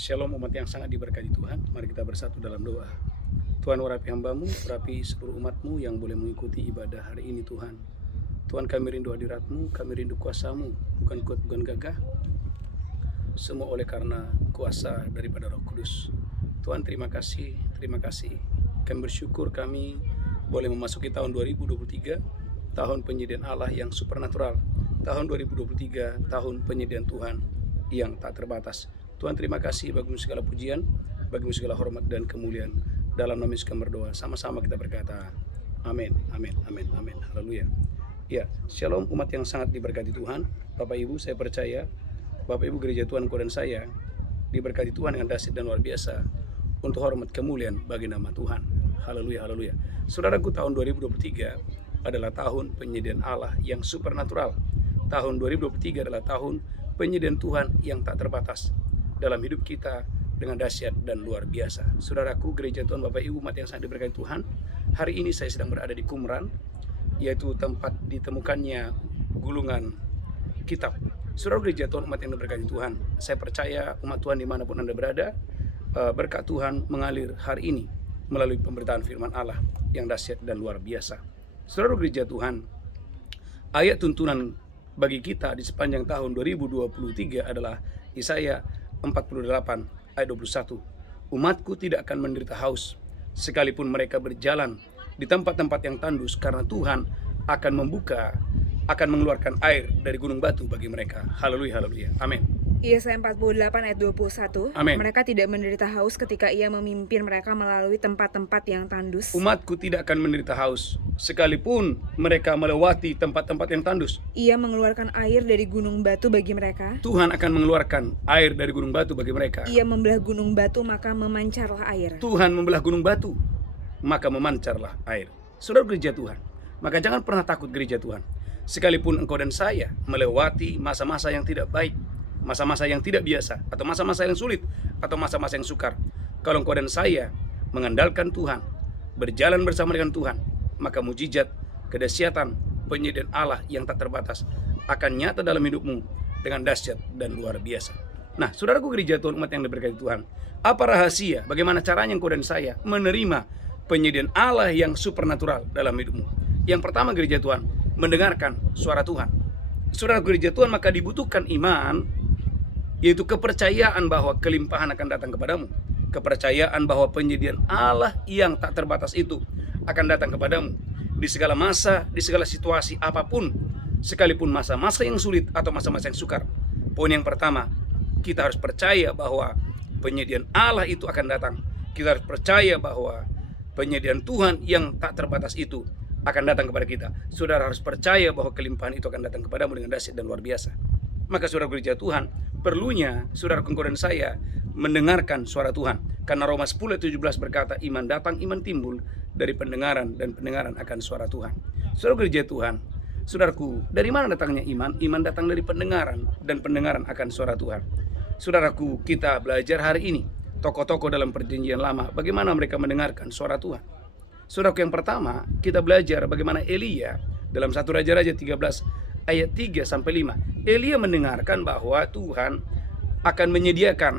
Shalom umat yang sangat diberkati Tuhan. Mari kita bersatu dalam doa. Tuhan, urapi hambamu, urapi seluruh umatmu yang boleh mengikuti ibadah hari ini Tuhan. Tuhan, kami rindu hadiratmu, kami rindu kuasamu, bukan kuat, bukan gagah. Semua oleh karena kuasa daripada Roh Kudus. Tuhan, terima kasih, terima kasih. Kami bersyukur kami boleh memasuki tahun 2023, tahun penyediaan Allah yang supernatural. Tahun 2023, tahun penyediaan Tuhan yang tak terbatas. Tuhan, terima kasih, bagimu segala pujian, bagimu segala hormat dan kemuliaan. Dalam nama Yesus kami berdoa, sama-sama kita berkata amin, amin, amin, amin, haleluya. Ya, shalom umat yang sangat diberkati Tuhan. Bapak Ibu, saya percaya Bapak Ibu gereja Tuhan kau dan saya diberkati Tuhan dengan dahsyat dan luar biasa untuk hormat kemuliaan bagi nama Tuhan. Haleluya, haleluya. Saudaraku, tahun 2023 adalah tahun penyediaan Allah yang supernatural. Tahun 2023 adalah tahun penyediaan Tuhan yang tak terbatas dalam hidup kita dengan dahsyat dan luar biasa. Saudaraku, gereja Tuhan, Bapak Ibu, umat yang sangat diberkati Tuhan, hari ini saya sedang berada di Qumran, yaitu tempat ditemukannya gulungan kitab. Saudara gereja Tuhan, umat yang diberkati Tuhan, saya percaya umat Tuhan dimanapun Anda berada, berkat Tuhan mengalir hari ini melalui pemberitaan firman Allah yang dahsyat dan luar biasa. Saudara gereja Tuhan, ayat tuntunan bagi kita di sepanjang tahun 2023 adalah Yesaya 48 ayat 21. Umatku tidak akan menderita haus sekalipun mereka berjalan di tempat-tempat yang tandus, karena Tuhan akan mengeluarkan air dari gunung batu bagi mereka. Haleluya, haleluya. Amin. Yesaya 48 ayat 21. Amin. Mereka tidak menderita haus ketika ia memimpin mereka melalui tempat-tempat yang tandus. Umatku tidak akan menderita haus sekalipun mereka melewati tempat-tempat yang tandus. Ia mengeluarkan air dari gunung batu bagi mereka. Tuhan akan mengeluarkan air dari gunung batu bagi mereka. Ia membelah gunung batu, maka memancarlah air. Tuhan membelah gunung batu, maka memancarlah air. Saudara gereja Tuhan, maka jangan pernah takut gereja Tuhan. Sekalipun engkau dan saya melewati masa-masa yang tidak baik, masa-masa yang tidak biasa, atau masa-masa yang sulit, atau masa-masa yang sukar, kalau engkau dan saya mengandalkan Tuhan, berjalan bersama dengan Tuhan, maka mujizat, kedahsyatan, penyediaan Allah yang tak terbatas akan nyata dalam hidupmu dengan dahsyat dan luar biasa. Nah, saudaraku gereja Tuhan, umat yang diberkati Tuhan, apa rahasia, bagaimana caranya engkau dan saya menerima penyediaan Allah yang supernatural dalam hidupmu? Yang pertama, gereja Tuhan, mendengarkan suara Tuhan. Saudara gereja Tuhan, maka dibutuhkan iman, yaitu kepercayaan bahwa kelimpahan akan datang kepadamu. Kepercayaan bahwa penyediaan Allah yang tak terbatas itu akan datang kepadamu di segala masa, di segala situasi apapun, sekalipun masa-masa yang sulit atau masa-masa yang sukar. Poin yang pertama, kita harus percaya bahwa penyediaan Allah itu akan datang. Kita harus percaya bahwa penyediaan Tuhan yang tak terbatas itu akan datang kepada kita. Saudara harus percaya bahwa kelimpahan itu akan datang kepadamu dengan dahsyat dan luar biasa. Maka saudara gereja Tuhan, perlunya saudara engkau dan saya mendengarkan suara Tuhan. Karena Roma 10 ayat 17 berkata, iman datang, iman timbul dari pendengaran, dan pendengaran akan suara Tuhan. Saudara gereja Tuhan, saudaraku, dari mana datangnya iman? Iman datang dari pendengaran, dan pendengaran akan suara Tuhan. Saudaraku, kita belajar hari ini tokoh-tokoh dalam perjanjian lama, bagaimana mereka mendengarkan suara Tuhan. Saudaraku, yang pertama, kita belajar bagaimana Elia dalam 1 Raja-Raja 13 ayat 3 sampai 5. Elia mendengarkan bahwa Tuhan akan menyediakan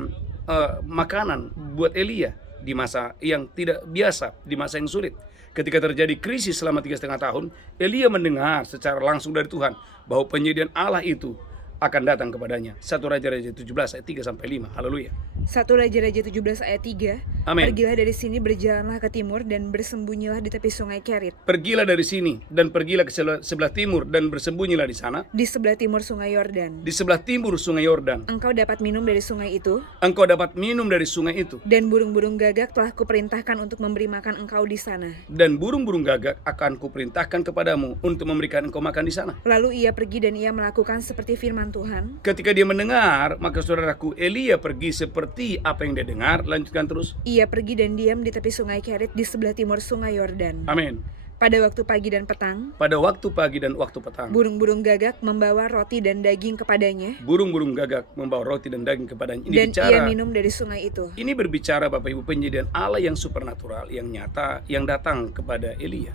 makanan buat Elia di masa yang tidak biasa, di masa yang sulit. Ketika terjadi krisis selama 3,5 tahun, Elia mendengar secara langsung dari Tuhan bahwa penyediaan Allah itu akan datang kepadanya. 1 Raja-Raja 17 ayat 3 sampai 5. Haleluya. 1 Raja-Raja 17 ayat 3. Amin. Pergilah dari sini, berjalanlah ke timur, dan bersembunyilah di tepi sungai Kerit. Pergilah dari sini dan pergilah ke sebelah timur dan bersembunyilah di sana. Di sebelah timur sungai Yordan. Di sebelah timur sungai Yordan. Engkau dapat minum dari sungai itu. Engkau dapat minum dari sungai itu. Dan burung-burung gagak telah kuperintahkan untuk memberi makan engkau di sana. Dan burung-burung gagak akan kuperintahkan kepadamu untuk memberikan engkau makan di sana. Lalu ia pergi dan ia melakukan seperti firman Tuhan. Ketika dia mendengar, maka saudaraku, Elia pergi seperti apa yang dia dengar. Lanjutkan terus. Ia pergi dan diam di tepi sungai Kerit di sebelah timur sungai Yordan. Amin. Pada waktu pagi dan petang, Pada waktu pagi dan waktu petang, burung-burung gagak membawa roti dan daging kepadanya, burung-burung gagak membawa roti dan daging kepadanya. Ini dan ia bicara, minum dari sungai itu. ini berbicara Bapak Ibu penyediaan Allah yang supernatural, yang nyata, yang datang kepada Elia.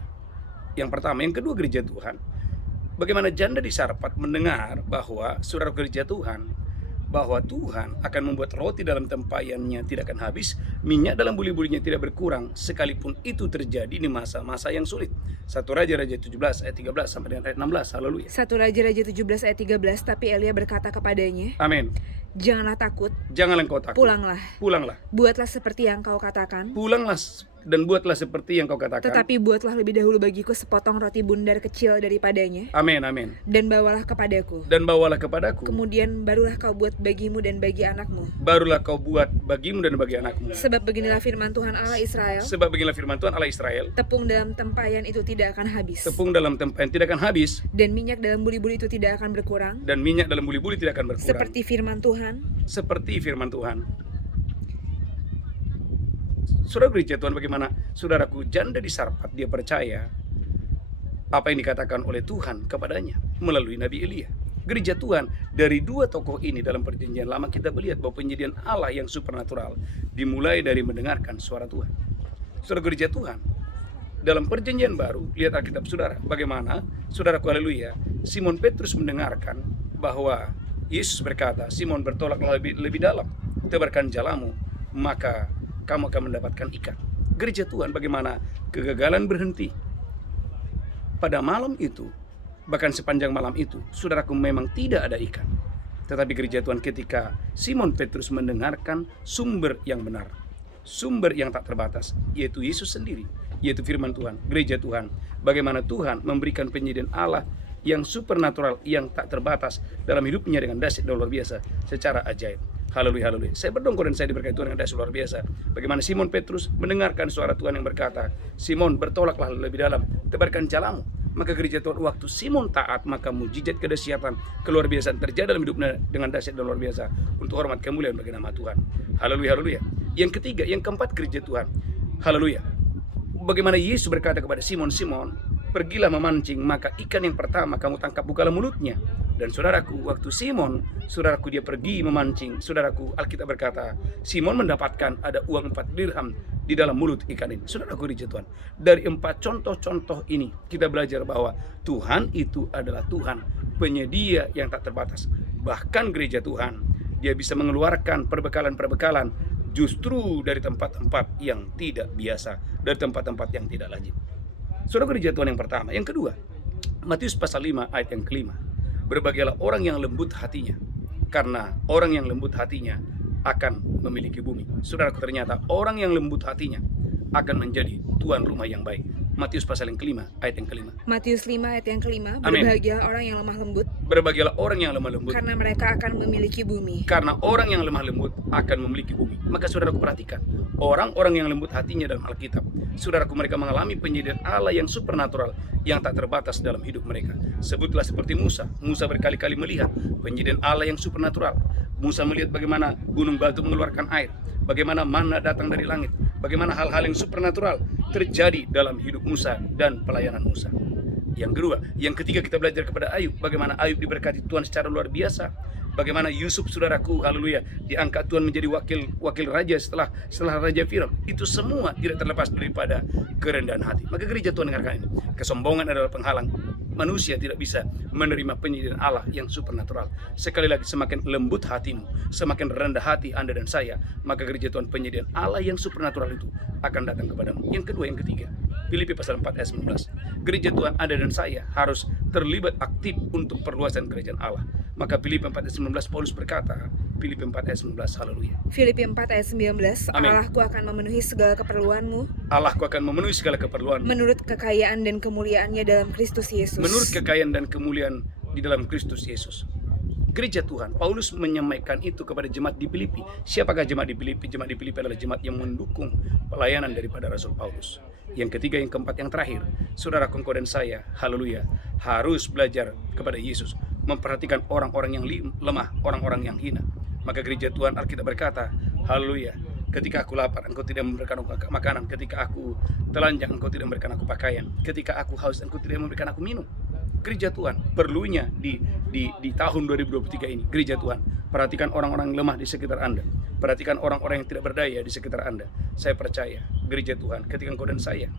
Yang pertama, yang kedua gereja Tuhan. Bagaimana janda di Sarfat mendengar bahwa saudara gereja Tuhan bahwa Tuhan akan membuat roti dalam tempayannya tidak akan habis, minyak dalam buli-bulinya tidak berkurang, sekalipun itu terjadi di masa-masa yang sulit. 1 Raja-Raja 17 ayat 13 sampai dengan ayat 16. Haleluya. 1 Raja-Raja 17 ayat 13, tapi Elia berkata kepadanya, Amin. janganlah takut, Janganlah engkau takut. pulanglah. Pulanglah. Buatlah seperti yang kau katakan, Pulanglah dan buatlah seperti yang kau katakan. tetapi buatlah lebih dahulu bagiku sepotong roti bundar kecil daripadanya, Amin, amin. dan bawalah kepadaku. Dan bawalah kepadaku. Kemudian barulah kau buat bagimu dan bagi anakmu. Barulah kau buat bagimu dan bagi anakmu. Sebab beginilah firman Tuhan Allah Israel, Sebab beginilah firman Tuhan Allah Israel, tepung dalam tempayan itu tidak akan habis, tepung dalam tempayan tidak akan habis, dan minyak dalam buli-buli itu tidak akan berkurang, dan minyak dalam buli-buli tidak akan berkurang. seperti firman Tuhan. Seperti firman Tuhan. Saudara gereja Tuhan, bagaimana saudaraku janda di Sarfat, dia percaya apa yang dikatakan oleh Tuhan kepadanya melalui Nabi Elia. Gereja Tuhan, dari dua tokoh ini dalam perjanjian lama kita melihat bahwa penyediaan Allah yang supernatural dimulai dari mendengarkan suara Tuhan. Saudara gereja Tuhan, dalam perjanjian baru, lihat Alkitab saudara, bagaimana saudaraku haleluya, Simon Petrus mendengarkan bahwa Yesus berkata, Simon bertolaklah lebih dalam, tebarkan jalamu, maka kamu akan mendapatkan ikan. Gereja Tuhan, bagaimana kegagalan berhenti pada malam itu, bahkan sepanjang malam itu, saudaraku memang tidak ada ikan. Tetapi gereja Tuhan, ketika Simon Petrus mendengarkan sumber yang benar, sumber yang tak terbatas, yaitu Yesus sendiri, yaitu firman Tuhan. Gereja Tuhan, bagaimana Tuhan memberikan penyediaan Allah yang supernatural, yang tak terbatas dalam hidupnya dengan dahsyat dan luar biasa secara ajaib. Haleluya, haleluya. Saya berdoa dan saya diberkati Tuhan dengan dahsyat luar biasa. Bagaimana Simon Petrus mendengarkan suara Tuhan yang berkata, Simon bertolaklah lebih dalam, tebarkan jalamu. Maka gereja Tuhan, waktu Simon taat, maka mujizat kedahsyatan keluar biasa terjadi dalam hidupnya dengan dahsyat dan luar biasa untuk hormat kemuliaan bagi nama Tuhan. Haleluya, haleluya. Yang ketiga, yang keempat gereja Tuhan. Haleluya. Bagaimana Yesus berkata kepada Simon, Simon, pergilah memancing, maka ikan yang pertama kamu tangkap bukalah mulutnya. Dan saudaraku, waktu Simon, saudaraku dia pergi memancing, saudaraku Alkitab berkata, Simon mendapatkan ada uang 4 dirham di dalam mulut ikan ini. Saudaraku gereja Tuhan, dari 4 contoh-contoh ini kita belajar bahwa Tuhan itu adalah Tuhan penyedia yang tak terbatas. Bahkan gereja Tuhan, dia bisa mengeluarkan perbekalan-perbekalan justru dari tempat-tempat yang tidak biasa, dari tempat-tempat yang tidak lazim. Saudara gereja Tuhan, yang pertama. Yang kedua, Matius pasal 5 ayat yang kelima. Berbahagialah orang yang lembut hatinya, karena orang yang lembut hatinya akan memiliki bumi. Saudaraku, ternyata orang yang lembut hatinya akan menjadi tuan rumah yang baik. Matius pasal yang kelima, ayat yang kelima. Matius 5 ayat yang kelima, Amin. berbahagialah orang yang lemah lembut, Berbahagialah orang yang lemah lembut, karena mereka akan memiliki bumi. karena orang yang lemah lembut akan memiliki bumi. Maka saudaraku perhatikan, orang-orang yang lembut hatinya dalam Alkitab, saudaraku, mereka mengalami penyediaan Allah yang supernatural, yang tak terbatas dalam hidup mereka. Sebutlah seperti Musa. Musa berkali-kali melihat penyediaan Allah yang supernatural. Musa melihat bagaimana gunung batu mengeluarkan air, bagaimana manna datang dari langit, bagaimana hal-hal yang supernatural terjadi dalam hidup Musa dan pelayanan Musa. Yang kedua, yang ketiga kita belajar kepada Ayub, bagaimana Ayub diberkati Tuhan secara luar biasa. Bagaimana Yusuf, saudaraku, haleluya, diangkat Tuhan menjadi wakil raja setelah Raja Firaun. Itu semua tidak terlepas daripada kerendahan hati. Maka gereja Tuhan dengarkan ini, kesombongan adalah penghalang. Manusia tidak bisa menerima penyediaan Allah yang supernatural. Sekali lagi, semakin lembut hatimu, semakin rendah hati Anda dan saya, maka gereja Tuhan, penyediaan Allah yang supernatural itu akan datang kepadamu. Yang kedua, yang ketiga, Filipi pasal 4 ayat 19. Gereja Tuhan, Anda dan saya harus terlibat aktif untuk perluasan kerajaan Allah. Maka Filipi 4 ayat 19, Paulus berkata, Filipi 4 ayat 19, haleluya. Filipi 4 ayat 19, Amin. Allahku akan memenuhi segala keperluanmu Allahku akan memenuhi segala keperluan menurut kekayaan dan kemuliaannya dalam Kristus Yesus. menurut kekayaan dan kemuliaan di dalam Kristus Yesus. Gereja Tuhan, Paulus menyampaikan itu kepada jemaat di Filipi. Siapakah jemaat di Filipi? Jemaat di Filipi adalah jemaat yang mendukung pelayanan daripada Rasul Paulus. Yang ketiga, yang keempat, yang terakhir, saudara engkau dan saya, haleluya, harus belajar kepada Yesus, memperhatikan orang-orang yang lemah, orang-orang yang hina. Maka gereja Tuhan, Alkitab berkata, haleluya, ketika aku lapar, engkau tidak memberikan aku makanan. Ketika aku telanjang, engkau tidak memberikan aku pakaian. Ketika aku haus, engkau tidak memberikan aku minum. Gereja Tuhan, perlunya di tahun 2023 ini, gereja Tuhan, perhatikan orang-orang lemah di sekitar Anda. Perhatikan orang-orang yang tidak berdaya di sekitar Anda. Saya percaya, gereja Tuhan, ketika engkau dan saya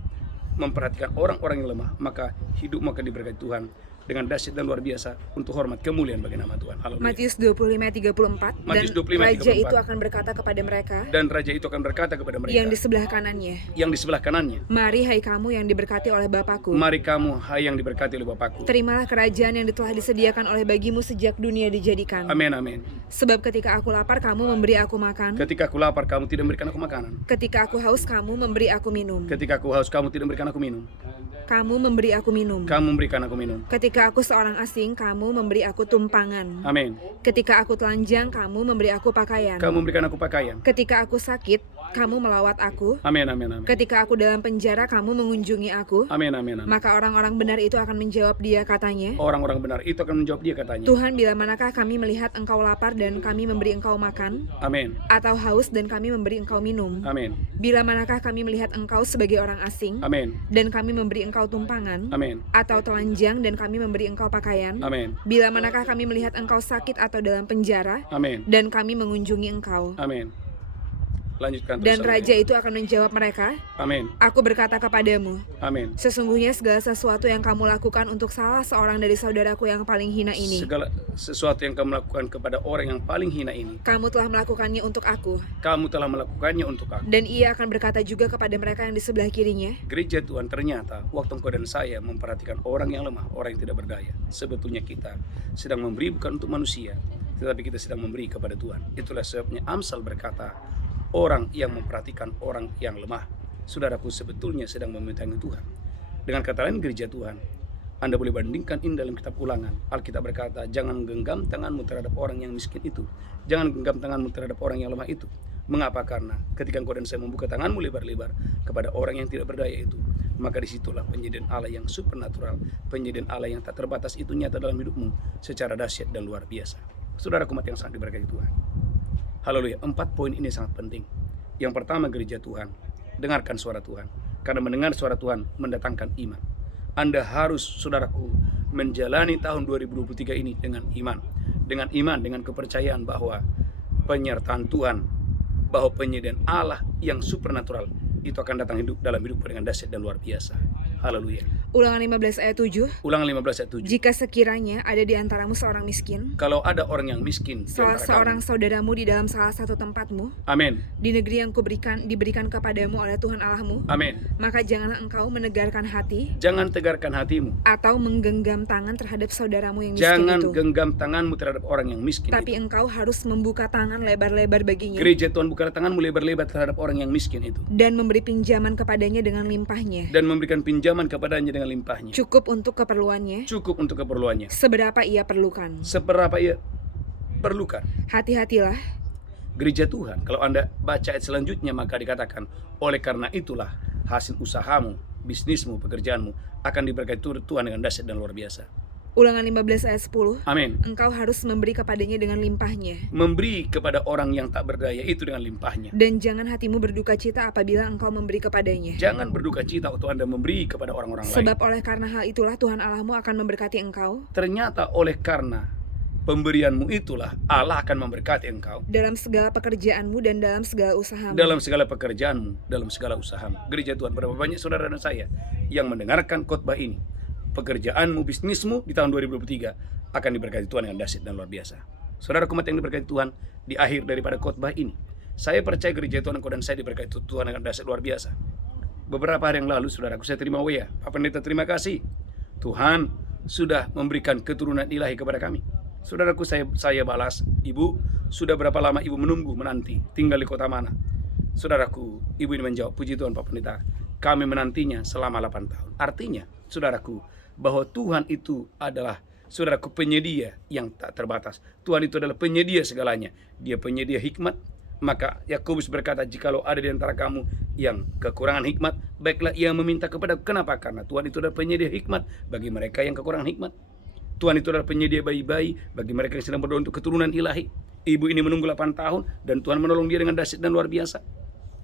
memperhatikan orang-orang yang lemah, maka hidupmu akan diberkati Tuhan dengan dahsyat dan luar biasa untuk hormat kemuliaan bagi nama Tuhan. Haleluya. Matius 25:34. Matius Dan 25:34. raja itu akan berkata kepada mereka Dan raja itu akan berkata kepada mereka yang di sebelah kanannya, yang di sebelah kanannya, "Mari hai kamu yang diberkati oleh Bapakku, mari kamu hai yang diberkati oleh Bapakku. terimalah kerajaan yang telah disediakan oleh bagimu sejak dunia dijadikan. Amin, amin. Sebab ketika aku lapar, kamu memberi aku makan. Ketika aku lapar, kamu tidak memberikan aku makanan. Ketika aku haus, kamu memberi aku minum. Ketika aku haus, kamu tidak memberikan aku minum. Kamu memberi aku minum. Kamu memberikan aku minum. Ketika aku seorang asing, kamu memberi aku tumpangan. Amin. Ketika aku telanjang, kamu memberi aku pakaian. Kamu memberikan aku pakaian. Ketika aku sakit, kamu melawat aku. Amin, amin, amin. Ketika aku dalam penjara, kamu mengunjungi aku. Amin, amin, amin. Maka orang-orang benar itu akan menjawab dia, katanya, Orang-orang benar itu akan menjawab dia, katanya, Tuhan, bila manakah kami melihat engkau lapar dan kami memberi engkau makan, amin, atau haus dan kami memberi engkau minum? amin, Bila manakah kami melihat engkau sebagai orang asing amin, dan kami memberi engkau tumpangan, amin, atau telanjang dan kami memberi engkau pakaian? amin, Bila manakah kami melihat engkau sakit atau dalam penjara amin, dan kami mengunjungi engkau? amin. Lanjutkan terus. Dan raja itu akan menjawab mereka, Amin, Aku berkata kepadamu, amin. sesungguhnya segala sesuatu yang kamu lakukan untuk salah seorang dari saudaraku yang paling hina ini, Segala sesuatu yang kamu lakukan kepada orang yang paling hina ini, kamu telah melakukannya untuk aku. kamu telah melakukannya untuk aku. Dan ia akan berkata juga kepada mereka yang di sebelah kirinya, Gereja Tuhan, ternyata waktu engkau dan saya memperhatikan orang yang lemah, orang yang tidak berdaya, sebetulnya kita sedang memberi bukan untuk manusia, tetapi kita sedang memberi kepada Tuhan. Itulah sebabnya Amsal berkata, orang yang memperhatikan orang yang lemah, saudaraku, sebetulnya sedang memintangi Tuhan. Dengan kata lain, gereja Tuhan, Anda boleh bandingkan ini dalam kitab Ulangan. Alkitab berkata, jangan genggam tanganmu terhadap orang yang miskin itu. Jangan genggam tanganmu terhadap orang yang lemah itu. Mengapa? Karena ketika engkau dan saya membuka tanganmu lebar-lebar kepada orang yang tidak berdaya itu, maka disitulah penyediaan Allah yang supernatural, penyediaan Allah yang tak terbatas itu nyata dalam hidupmu secara dahsyat dan luar biasa. Saudara umat yang sangat diberkati Tuhan. Haleluya, 4 poin ini sangat penting. Yang pertama, gereja Tuhan, dengarkan suara Tuhan. Karena mendengar suara Tuhan mendatangkan iman. Anda harus, saudaraku, menjalani tahun 2023 ini dengan iman. Dengan iman, dengan kepercayaan bahwa penyertaan Tuhan, bahwa penyediaan Allah yang supernatural itu akan datang dalam hidupmu dengan dahsyat dan luar biasa. Haleluya. Ulangan 15 ayat 7. Ulangan 15 ayat 7. Jika sekiranya ada di antaramu seorang miskin, Kalau ada orang yang miskin di salah antara seorang kamu, saudaramu di dalam salah satu tempatmu, amin, di negeri yang diberikan kepadamu oleh Tuhan Allahmu, amin. maka janganlah engkau menegarkan hati Jangan tegarkan hatimu. atau menggenggam tangan terhadap saudaramu yang miskin Jangan itu. genggam tanganmu terhadap orang yang miskin Tapi itu. engkau harus membuka tangan lebar-lebar baginya Gereja Tuhan, buka tanganmu lebar-lebar terhadap orang yang miskin itu, dan memberi pinjaman kepadanya dengan limpahnya, dan memberikan pinjaman kepadanya dengan limpahnya. cukup untuk keperluannya, Cukup untuk keperluannya. seberapa ia perlukan. Seberapa ia perlukan. Hati-hatilah, Gereja Tuhan, kalau Anda baca ayat selanjutnya, maka dikatakan, oleh karena itulah hasil usahamu, bisnismu, pekerjaanmu akan diberkati Tuhan dengan dahsyat dan luar biasa. Ulangan 15 ayat 10. Amin. Engkau harus memberi kepadanya dengan limpahnya. Memberi kepada orang yang tak berdaya itu dengan limpahnya. Dan jangan hatimu berduka cita apabila engkau memberi kepadanya. Jangan berduka cita waktu Anda memberi kepada orang-orang lain. Sebab oleh karena hal itulah Tuhan Allahmu akan memberkati engkau Ternyata oleh karena pemberianmu itulah Allah akan memberkati engkau dalam segala pekerjaanmu dan dalam segala usahamu. dalam segala pekerjaanmu, dalam segala usahamu. Gereja Tuhan, berapa banyak saudara dan saya yang mendengarkan khotbah ini, pekerjaanmu, bisnismu di tahun 2023 akan diberkati Tuhan dengan dahsyat dan luar biasa. Saudara umat yang diberkati Tuhan, di akhir daripada khotbah ini, saya percaya gereja Tuhan engkau dan saya diberkati Tuhan dengan dahsyat luar biasa. Beberapa hari yang lalu, saudaraku, saya terima WA, Pak Pendeta, terima kasih. Tuhan sudah memberikan keturunan ilahi kepada kami. Saudaraku, saya balas, Ibu, sudah berapa lama Ibu menunggu, menanti, tinggal di kota mana? Saudaraku, Ibu ini menjawab, puji Tuhan Pak Pendeta, kami menantinya selama 8 tahun. Artinya, saudaraku, bahwa Tuhan itu adalah, saudaraku, penyedia yang tak terbatas. Tuhan itu adalah penyedia segalanya. Dia penyedia hikmat. Maka Yakobus berkata, jikalau ada di antara kamu yang kekurangan hikmat, baiklah ia meminta kepada. Kenapa? Karena Tuhan itu adalah penyedia hikmat bagi mereka yang kekurangan hikmat. Tuhan itu adalah penyedia bayi-bayi bagi mereka yang sedang berdoa untuk keturunan ilahi. Ibu ini menunggu 8 tahun dan Tuhan menolong dia dengan dahsyat dan luar biasa.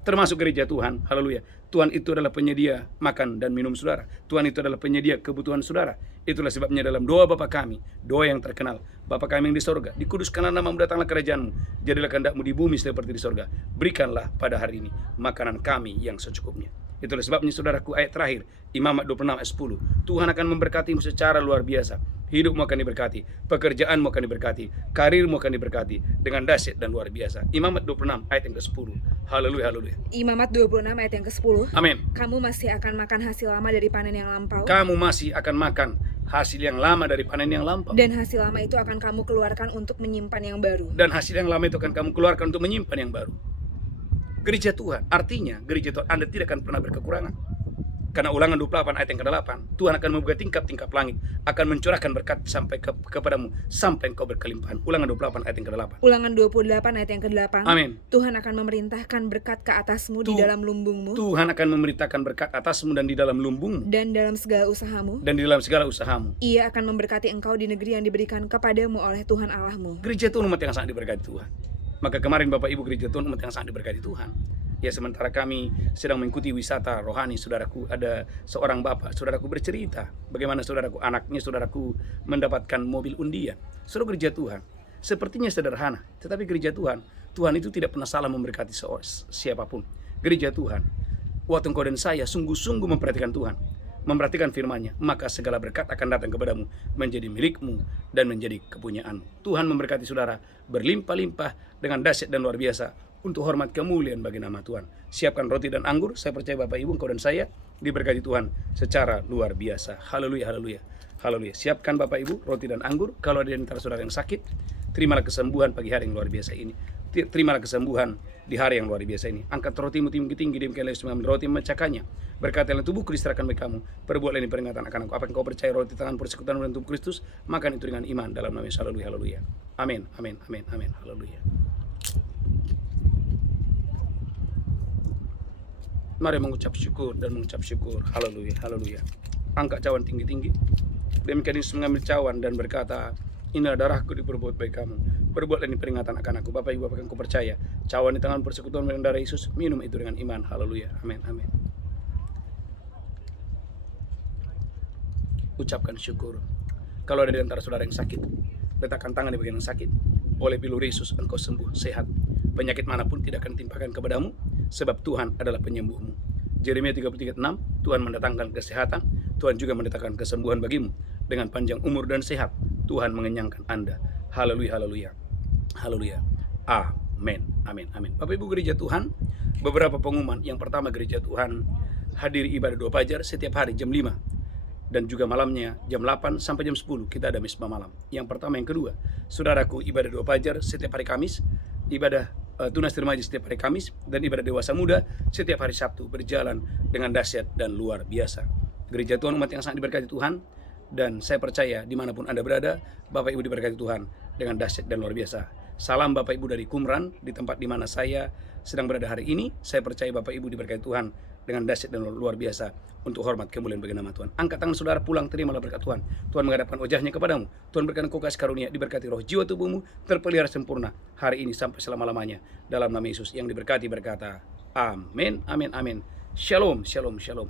Termasuk gereja Tuhan, haleluya. Tuhan itu adalah penyedia makan dan minum saudara. Tuhan itu adalah penyedia kebutuhan saudara. Itulah sebabnya dalam doa Bapa kami, doa yang terkenal, Bapa kami yang di sorga, dikuduskanlah namamu, datanglah kerajaanmu, jadilah kehendakmu di bumi seperti di sorga. Berikanlah pada hari ini makanan kami yang secukupnya. Itulah sebabnya saudaraku, ayat terakhir Imamat 26 ayat 10, Tuhan akan memberkatimu secara luar biasa. Hidupmu akan diberkati, pekerjaanmu akan diberkati, karirmu akan diberkati dengan dahsyat dan luar biasa. Imamat 26 ayat yang ke-10. Haleluya, haleluya. Imamat 26 ayat yang ke-10. Amin. Kamu masih akan makan hasil lama dari panen yang lampau. Kamu masih akan makan hasil yang lama dari panen yang lampau. Dan hasil lama itu akan kamu keluarkan untuk menyimpan yang baru. Dan hasil yang lama itu akan kamu keluarkan untuk menyimpan yang baru. Gereja Tuhan, artinya gereja Tuhan Anda tidak akan pernah berkekurangan. Karena Ulangan 28 ayat yang ke-8, Tuhan akan membuka tingkap-tingkap langit, akan mencurahkan berkat sampai kepadamu, sampai engkau berkelimpahan. Ulangan 28 ayat yang ke-8. Ulangan 28 ayat yang ke-8. Amin. Tuhan akan memerintahkan berkat ke atasmu di dalam lumbungmu. Tuhan akan memerintahkan berkat atasmu dan di dalam lumbungmu. Dan dalam segala usahamu. Dan di dalam segala usahamu. Ia akan memberkati engkau di negeri yang diberikan kepadamu oleh Tuhan Allahmu. Gereja Tuhan umat yang sangat diberkati Tuhan. Maka kemarin Bapak Ibu, gereja Tuhan umat yang sangat diberkati Tuhan. Ya, sementara kami sedang mengikuti wisata rohani, saudaraku, ada seorang bapak, saudaraku, bercerita bagaimana saudaraku, anaknya, saudaraku, mendapatkan mobil undian. Saudara, gereja Tuhan sepertinya sederhana, tetapi gereja Tuhan, Tuhan itu tidak pernah salah memberkati siapapun. Gereja Tuhan, waktu engkau dan saya sungguh-sungguh memperhatikan Tuhan, memperhatikan firman-Nya, maka segala berkat akan datang kepadamu, menjadi milikmu dan menjadi kepunyaanmu. Tuhan memberkati saudara berlimpah-limpah dengan dahsyat dan luar biasa untuk hormat kemuliaan bagi nama Tuhan. Siapkan roti dan anggur. Saya percaya Bapak Ibu, engkau dan saya diberkati Tuhan secara luar biasa. Haleluya, haleluya, haleluya. Siapkan Bapak Ibu roti dan anggur. Kalau ada di antara saudara yang sakit, terimalah kesembuhan pagi hari yang luar biasa ini. Terimalah kesembuhan di hari yang luar biasa ini. Angkat rotimu tinggi-tinggi, demikian Yesus mengambil roti, memecahkannya. Berkatalah, tubuhku diserahkan bagi kamu. Perbuatlah ini peringatan akan aku. Apa yang kau percaya, roti tangan persekutuan dan tubuh Kristus, makan itu dengan iman dalam nama Yesus. Haleluya, haleluya. Amin, amin, amin, amin. Haleluya. Mari mengucap syukur dan mengucap syukur. Haleluya, haleluya. Angkat cawan tinggi-tinggi. Demikian Yesus mengambil cawan dan berkata, inilah darahku diperbuat bagi kamu. Perbuatlah ini peringatan akan aku. Bapak Ibu, apakah engkau percaya? Cawan di tangan persekutuan dengan darah Yesus, minum itu dengan iman. Haleluya, amin, amin. Ucapkan syukur. Kalau ada di antara saudara yang sakit, letakkan tangan di bagian yang sakit. Oleh bilur Yesus engkau sembuh, sehat. Penyakit manapun tidak akan timpakan kepadamu, sebab Tuhan adalah penyembuhmu. Yeremia 33:6, Tuhan mendatangkan kesehatan, Tuhan juga mendatangkan kesembuhan bagimu. Dengan panjang umur dan sehat, Tuhan mengenyangkan Anda. Haleluya, haleluya, haleluya. Amin, amin, amin. Bapak Ibu, gereja Tuhan, beberapa pengumuman. Yang pertama, gereja Tuhan hadiri ibadah doa fajar setiap hari jam 5. Dan juga malamnya jam 8 sampai jam 10 kita ada misbah malam. Yang pertama. Yang kedua, saudaraku, ibadah doa fajar setiap hari Kamis, ibadah tunas remaja setiap hari Kamis, dan ibadah dewasa muda setiap hari Sabtu berjalan dengan dahsyat dan luar biasa. Gereja Tuhan umat yang sangat diberkati Tuhan, dan saya percaya dimanapun Anda berada, Bapak Ibu diberkati Tuhan dengan dahsyat dan luar biasa. Salam Bapak Ibu dari Qumran, di tempat di mana saya sedang berada hari ini. Saya percaya Bapak Ibu diberkati Tuhan dengan dahsyat dan luar biasa untuk hormat kemuliaan bagi nama Tuhan. Angkat tangan saudara, pulang, terimalah berkat Tuhan. Tuhan menghadapkan wajahnya kepadamu. Tuhan berikan engkau kasih karunia, diberkati roh jiwa tubuhmu, terpelihara sempurna hari ini sampai selama-lamanya. Dalam nama Yesus yang diberkati berkata, amin, amin, amin. Shalom, shalom, shalom.